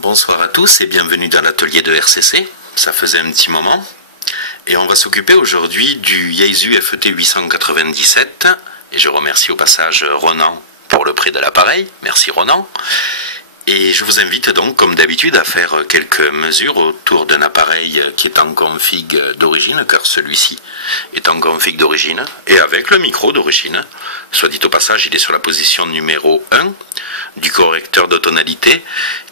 Bonsoir à tous et bienvenue dans l'atelier de RCC, ça faisait un petit moment. Et on va s'occuper aujourd'hui du Yaesu FET 897. Et je remercie au passage Ronan pour le prêt de l'appareil, merci Ronan. Et je vous invite donc comme d'habitude à faire quelques mesures autour d'un appareil qui est en config d'origine, car celui-ci est en config d'origine, et avec le micro d'origine. Soit dit au passage, il est sur la position numéro 1 du correcteur de tonalité,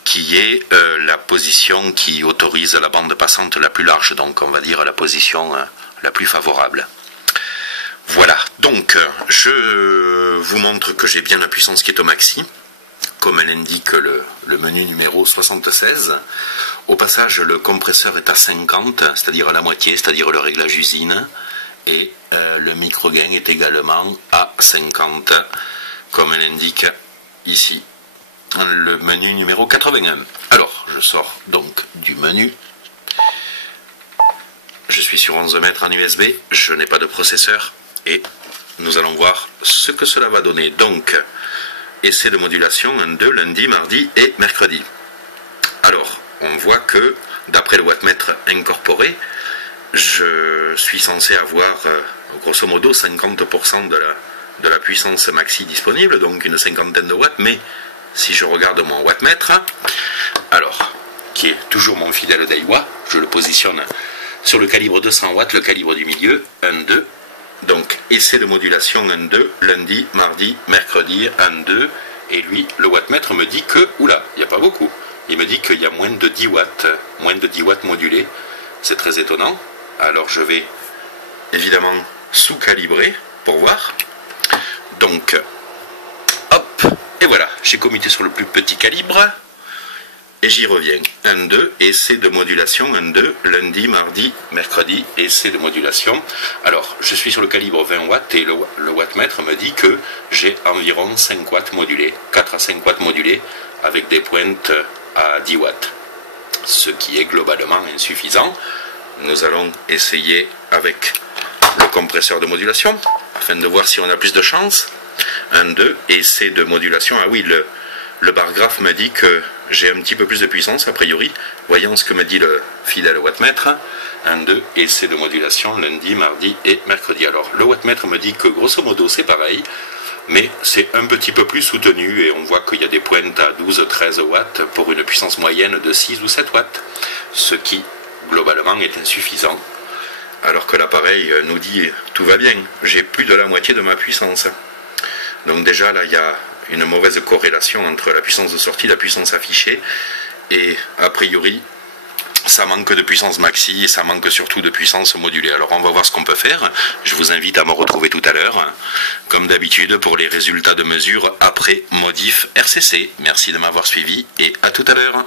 qui est la position qui autorise la bande passante la plus large, donc on va dire la position la plus favorable. Voilà, donc je vous montre que j'ai bien la puissance qui est au maxi, comme elle indique le menu numéro 76. Au passage, le compresseur est à 50, c'est-à-dire à la moitié, c'est-à-dire le réglage usine, et le micro-gain est également à 50, comme elle indique ici, le menu numéro 81. Alors, je sors donc du menu. Je suis sur 11 mètres en USB, je n'ai pas de processeur, et nous allons voir ce que cela va donner. Donc, essai de modulation 1-2 lundi, mardi et mercredi. Alors, on voit que, d'après le wattmètre incorporé, je suis censé avoir, grosso modo, 50% de la puissance maxi disponible, donc une cinquantaine de watts, mais si je regarde mon wattmètre, alors, qui est toujours mon fidèle Daiwa, je le positionne sur le calibre 200 watts, le calibre du milieu, 1-2, donc essai de modulation 1-2, lundi, mardi, mercredi, 1-2, et lui, le wattmètre me dit que, oula, il n'y a pas beaucoup, il me dit qu'il y a moins de 10 watts modulés, c'est très étonnant. Alors je vais évidemment sous-calibrer pour voir, donc, hop, et voilà, j'ai commuté sur le plus petit calibre, et j'y reviens. 1-2, essai de modulation, 1-2, lundi, mardi, mercredi, essai de modulation. Alors, je suis sur le calibre 20 watts et le wattmètre me dit que j'ai environ 5 watts modulés, 4 à 5 watts modulés, avec des pointes à 10 watts. Ce qui est globalement insuffisant. Nous allons essayer avec le compresseur de modulation, afin de voir si on a plus de chance. 1-2, essai de modulation. Ah oui, le bar graphe me dit que j'ai un petit peu plus de puissance, a priori. Voyons ce que me dit le fidèle wattmètre. 1-2, essai de modulation lundi, mardi et mercredi. Alors, le wattmètre me dit que grosso modo c'est pareil, mais c'est un petit peu plus soutenu et on voit qu'il y a des pointes à 12-13 watts pour une puissance moyenne de 6 ou 7 watts, ce qui globalement est insuffisant. Alors que l'appareil nous dit tout va bien, j'ai plus de la moitié de ma puissance. Donc déjà là il y a une mauvaise corrélation entre la puissance de sortie et la puissance affichée, et a priori ça manque de puissance maxi et ça manque surtout de puissance modulée. Alors on va voir ce qu'on peut faire. Je vous invite à me retrouver tout à l'heure, comme d'habitude, pour les résultats de mesure après modif RCC. Merci de m'avoir suivi et à tout à l'heure.